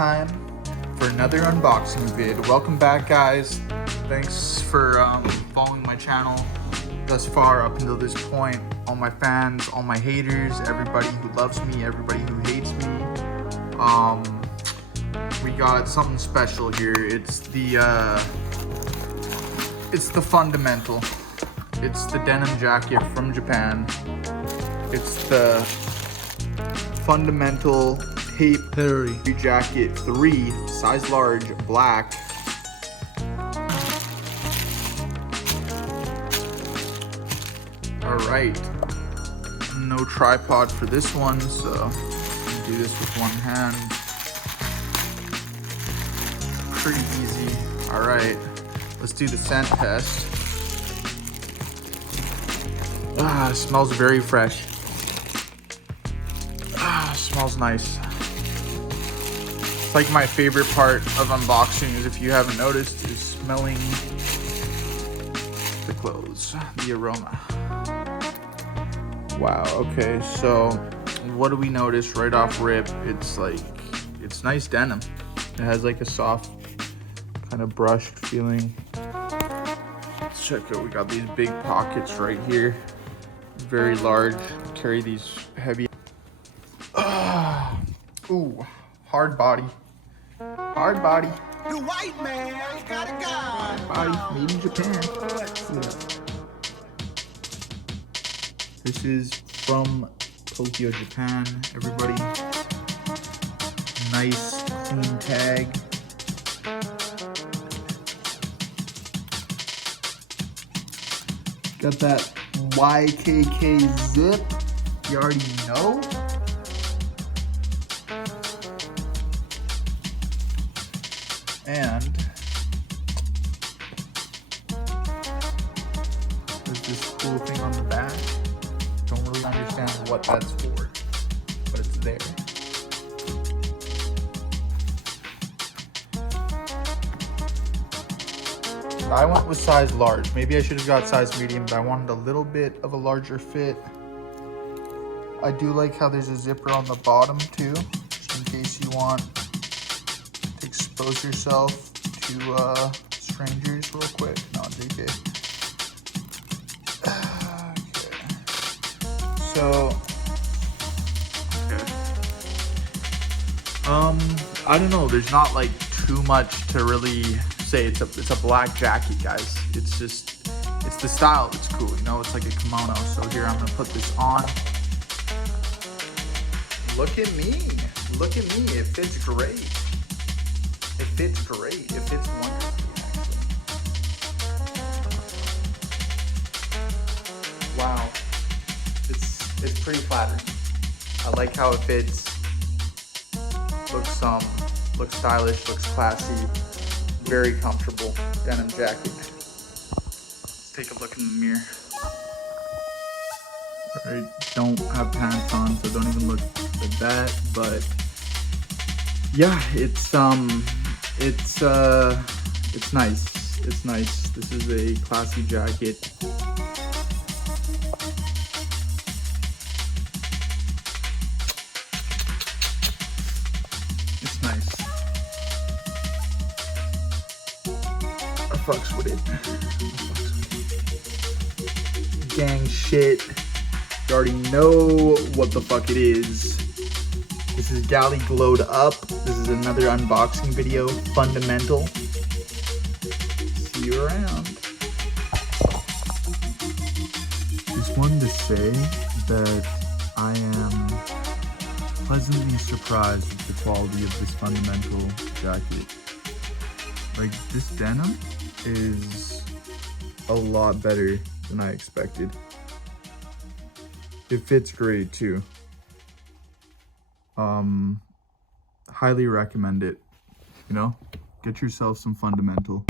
time for another unboxing vid. Welcome back, guys. Thanks for following my channel thus far up until this point. All my fans, all my haters, everybody who loves me, everybody who hates me. We got something special here. It's the fundamental. It's the denim jacket from Japan. It's the fundamental tape haori jacket 3, size large, black. All right, no tripod for this one, so I'll do this with one hand. Pretty easy. All right, let's do the scent test. It smells very fresh. Smells nice. It's like my favorite part of unboxing is, if you haven't noticed, is smelling the clothes, the aroma. Wow, okay, so what do we notice right off rip? It's nice denim. It has like a soft, kind of brushed feeling. Let's check out, we got these big pockets right here. Very large, carry these heavy. Ooh, hard body. Hard body. The white man got a gun. Hard body, made in Japan. This is from Tokyo, Japan, everybody. Nice, clean tag. Got that YKK zip, you already know. And there's this cool thing on the back. Don't really understand what that's for, but it's there. I went with size large. Maybe I should have got size medium, but I wanted a little bit of a larger fit. I do like how there's a zipper on the bottom too, just in case you want to expose yourself to strangers real quick. No, JK. Okay. So, I don't know. There's not like too much to really say. It's a black jacket, guys. It's the style. It's cool, you know. It's like a kimono. So here, I'm gonna put this on. Look at me. Look at me. It fits great. It fits great. It fits wonderfully, actually. Wow. It's pretty flattering. I like how it fits. Looks stylish. Looks classy. Very comfortable denim jacket. Let's take a look in the mirror. Alright, don't have pants on, so don't even look like that. But yeah, it's nice. It's nice. This is a classy jacket. It's nice. I fucks with it. Gang shit. You already know what the fuck it is. This is Galley Glowed Up. This is another unboxing video. Fundamental. See you around. Just wanted to say that I am pleasantly surprised with the quality of this fundamental jacket. Like, this denim is a lot better than I expected. It fits great too. Highly recommend it. You know, get yourself some fundamental.